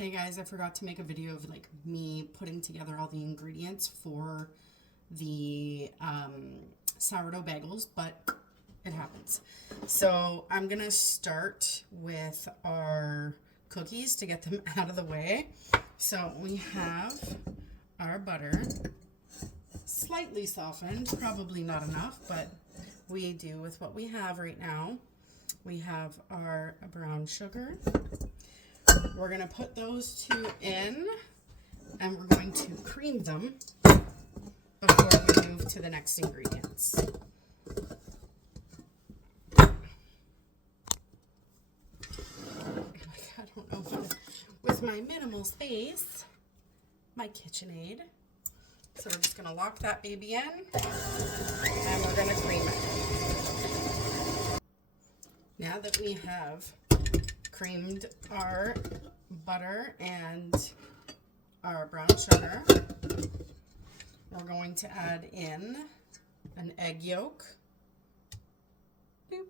Okay guys, I forgot to make a video of like me putting together all the ingredients for the sourdough bagels, but it happens. So I'm gonna start with our cookies to get them out of the way. So we have our butter, slightly softened, probably not enough, but we do with what we have right now. We have our brown sugar. We're going to put those two in, and we're going to cream them before we move to the next ingredients. I don't know how to, with my minimal space, my KitchenAid. So we're just going to lock that baby in, and we're going to cream it. Now that we have creamed our butter and our brown sugar, we're going to add in an egg yolk. Boop.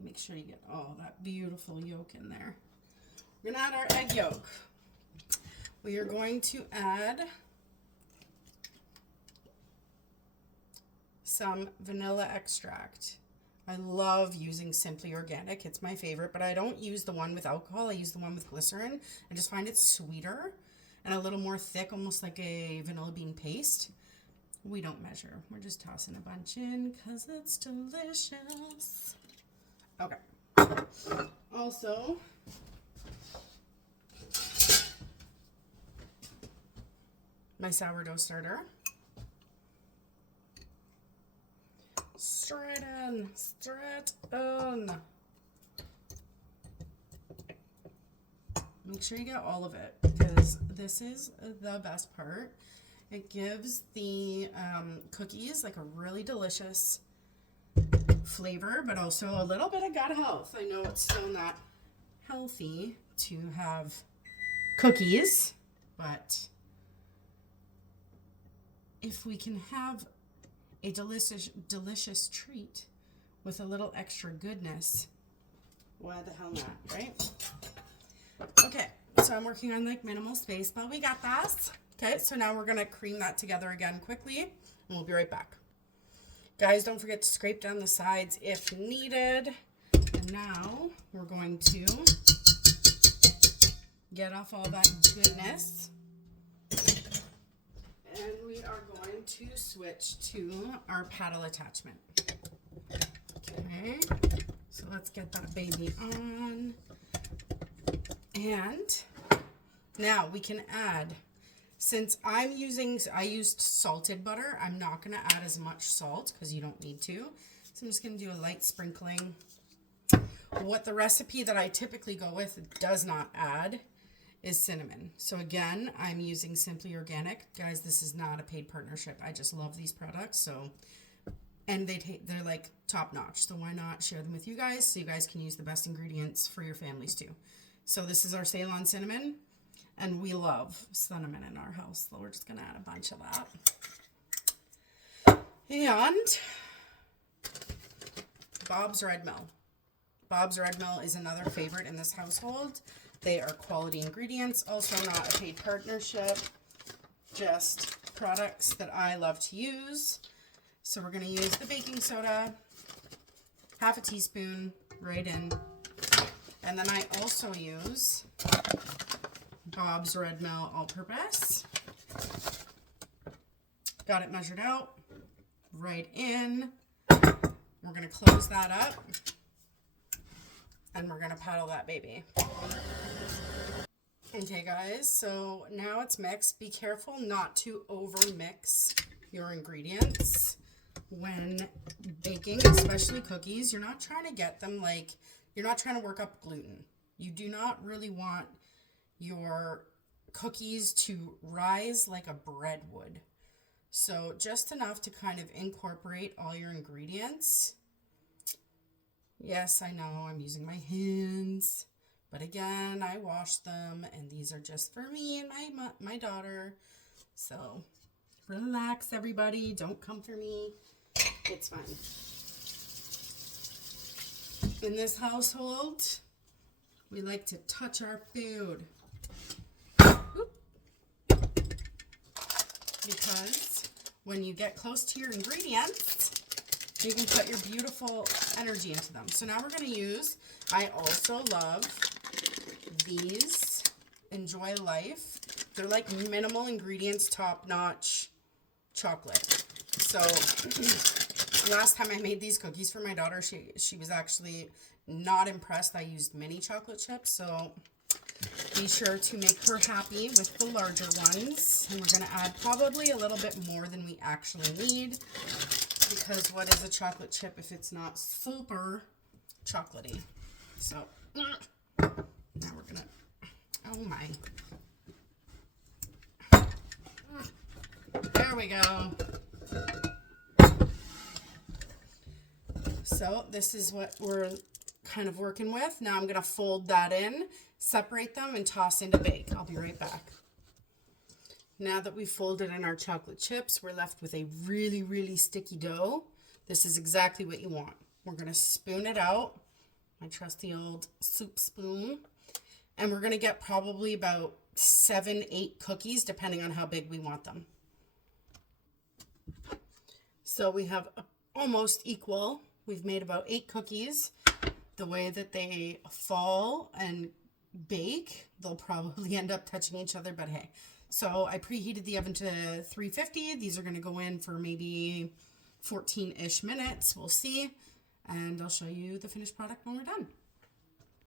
Make sure you get all that beautiful yolk in there. We're going to add our egg yolk. We are going to add some vanilla extract. I love using Simply Organic. It's my favorite, but I don't use the one with alcohol. I use the one with glycerin. I just find it sweeter and a little more thick, almost like a vanilla bean paste. We don't measure. We're just tossing a bunch in because it's delicious. Okay. Also, my sourdough starter. Straight in. Make sure you get all of it because this is the best part. It gives the cookies like a really delicious flavor, but also a little bit of gut health. I know it's still not healthy to have cookies, but if we can have a delicious treat with a little extra goodness, why the hell not, right? Okay, so I'm working on like minimal space, but we got this. Okay, so now we're gonna cream that together again quickly, and we'll be right back. Guys, don't forget to scrape down the sides if needed. And now we're going to get off all that goodness. And we are going to switch to our paddle attachment. Okay, so let's get that baby on. And now we can add, since I used salted butter, I'm not going to add as much salt because you don't need to. So I'm just going to do a light sprinkling. What the recipe that I typically go with does not add is cinnamon. So again, I'm using Simply Organic. Guys, this is not a paid partnership. I just love these products. So, and they're like top notch. So why not share them with you guys so you guys can use the best ingredients for your families too. So this is our Ceylon cinnamon, and we love cinnamon in our house. So we're just gonna add a bunch of that. And Bob's Red Mill. Bob's Red Mill is another favorite in this household. They are quality ingredients, also not a paid partnership, just products that I love to use. So we're going to use the baking soda, half a teaspoon right in. And then I also use Bob's Red Mill all-purpose. Got it measured out, right in. We're going to close that up. And we're going to paddle that baby. Okay, guys, so now it's mixed. Be careful not to over mix your ingredients when baking, especially cookies. You're not trying to get them like, you're not trying to work up gluten. You do not really want your cookies to rise like a bread would. So just enough to kind of incorporate all your ingredients. Yes, I know I'm using my hands, but again, I wash them, and these are just for me and my daughter. So relax, everybody. Don't come for me. It's fine. In this household, We like to touch our food. Because when you get close to your ingredients, you can put your beautiful energy into them. So now we're going to use, I also love these Enjoy Life. They're like minimal ingredients, top-notch chocolate. So last time I made these cookies for my daughter, she was actually not impressed. I used mini chocolate chips, so be sure to make her happy with the larger ones. And we're going to add probably a little bit more than we actually need, because what is a chocolate chip if it's not super chocolatey? So now we're going to, oh my. There we go. So this is what we're kind of working with. Now I'm going to fold that in, separate them, and toss into bake. I'll be right back. Now that we've folded in our chocolate chips, we're left with a really, really sticky dough. This is exactly what you want. We're going to spoon it out, my trusty old soup spoon, and we're going to get probably about 7-8 cookies, depending on how big we want them. So we have almost equal. We've made about 8 cookies. The way that they fall and bake, they'll probably end up touching each other, but hey. So I preheated the oven to 350. These are going to go in for maybe 14-ish minutes. We'll see. And I'll show you the finished product when we're done.